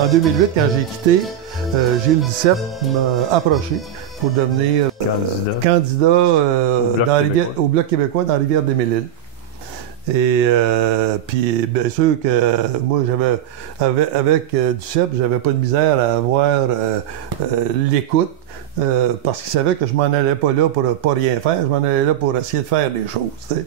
en 2008, quand j'ai quitté, Gilles Duceppe m'a approché pour devenir candidat au Bloc québécois dans Rivière-des-Mille-Îles. Et puis, bien sûr que moi, avec Duceppe, j'avais pas de misère à avoir l'écoute, parce qu'il savait que je m'en allais pas là pour pas rien faire, je m'en allais là pour essayer de faire des choses, t'sais.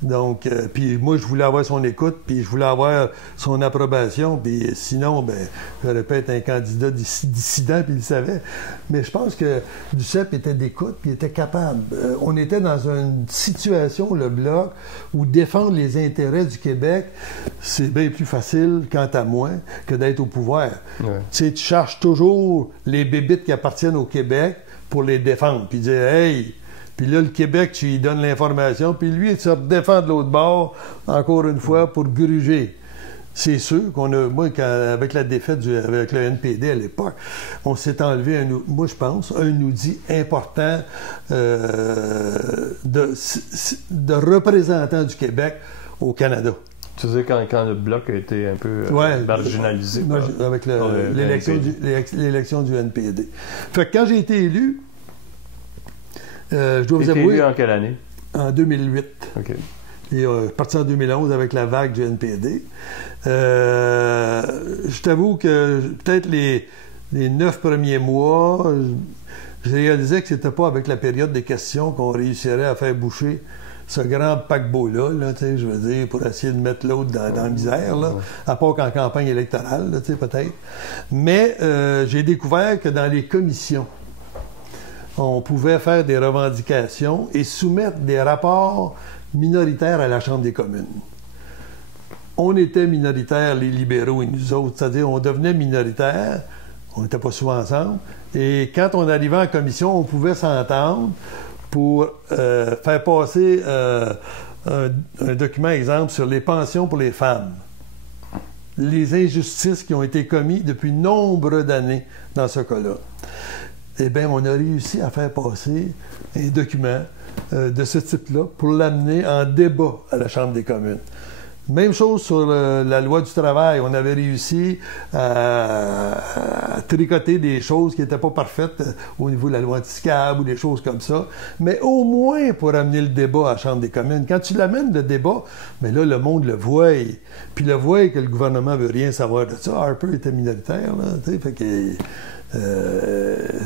Donc, puis moi, je voulais avoir son écoute, puis je voulais avoir son approbation, puis sinon, ben, j'aurais pu être un candidat dissident, puis il le savait. Mais je pense que Duceppe était d'écoute, puis il était capable. On était dans une situation, le Bloc, où défendre les intérêts du Québec, c'est bien plus facile, quant à moi, que d'être au pouvoir. Ouais. Tu sais, tu cherches toujours les bébites qui appartiennent au Québec pour les défendre, puis dire « Hey! » Puis là, le Québec, tu lui donnes l'information, puis lui, il se défend de l'autre bord, encore une fois, pour gruger. C'est sûr qu'on a, moi, avec la défaite avec le NPD à l'époque, on s'est enlevé, moi je pense, un outil important de représentant du Québec au Canada. Tu sais, quand le Bloc a été un peu marginalisé. Avec l'élection du NPD. Fait que quand j'ai été élu, je dois vous avouer... élu en quelle année? En 2008. OK. Et je suis parti en 2011 avec la vague du NPD. Je t'avoue que peut-être les 9 premiers mois, je réalisais que c'était pas avec la période des questions qu'on réussirait à faire boucher ce grand paquebot-là, je veux dire, pour essayer de mettre l'autre dans la misère, là, à part qu'en campagne électorale, là, peut-être. Mais j'ai découvert que dans les commissions, on pouvait faire des revendications et soumettre des rapports minoritaires à la Chambre des communes. On était minoritaires, les libéraux et nous autres, c'est-à-dire on devenait minoritaires, on n'était pas souvent ensemble, et quand on arrivait en commission, on pouvait s'entendre pour faire passer un document, exemple, sur les pensions pour les femmes. Les injustices qui ont été commises depuis nombre d'années dans ce cas-là. Eh bien, on a réussi à faire passer un document de ce type-là pour l'amener en débat à la Chambre des communes. Même chose sur la loi du travail. On avait réussi à tricoter des choses qui n'étaient pas parfaites au niveau de la loi anti-SCAB ou des choses comme ça, mais au moins pour amener le débat à la Chambre des communes. Quand tu l'amènes, le débat, mais là, le monde le voit. Puis le voit que le gouvernement veut rien savoir de ça. Harper était minoritaire, là, tu sais, fait que...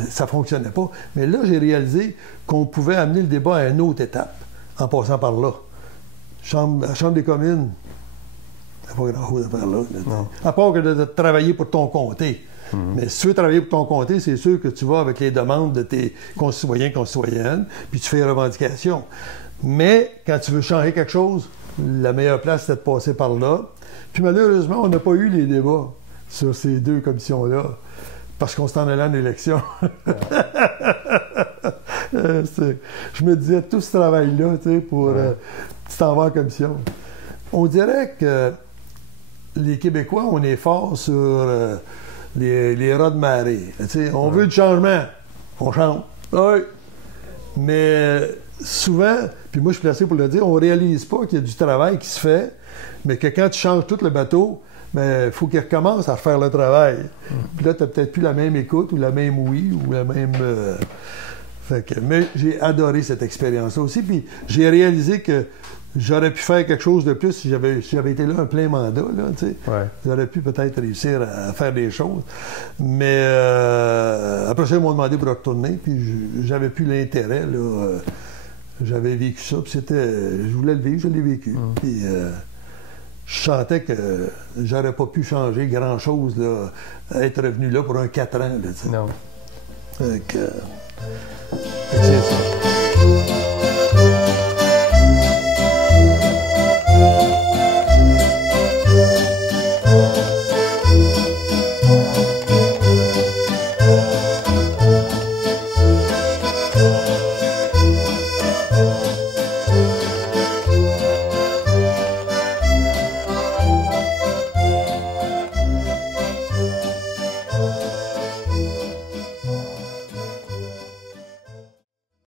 ça ne fonctionnait pas. Mais là, j'ai réalisé qu'on pouvait amener le débat à une autre étape, en passant par là. La Chambre des communes, il n'y a pas grand-chose à faire là. À part que de travailler pour ton comté. Mais si tu veux travailler pour ton comté, c'est sûr que tu vas avec les demandes de tes concitoyens, concitoyennes, puis tu fais les revendications. Mais quand tu veux changer quelque chose, la meilleure place, c'est de passer par là. Puis malheureusement, on n'a pas eu les débats sur ces deux commissions-là. Parce qu'on s'en allait en élection. Je me disais, tout ce travail-là, tu sais, pour... tu t'en vas en commission. On dirait que les Québécois, on est forts sur les rats de marée. Tu sais, on veut du changement. On change. Oui. Mais souvent, puis moi je suis placé pour le dire, on ne réalise pas qu'il y a du travail qui se fait, mais que quand tu changes tout le bateau, mais il faut qu'il recommence à faire le travail. Puis là, tu n'as peut-être plus la même écoute ou la même oui ou la même... mais j'ai adoré cette expérience-là aussi. Puis j'ai réalisé que j'aurais pu faire quelque chose de plus si j'avais été là un plein mandat. Là, j'aurais pu peut-être réussir à faire des choses. Mais après ça, ils m'ont demandé pour retourner. Puis j'avais plus l'intérêt. J'avais vécu ça. Puis je voulais le vivre, je l'ai vécu. Puis... je sentais que j'aurais pas pu changer grand-chose, là, à être revenu là pour un 4 ans. Là, non. C'est ça.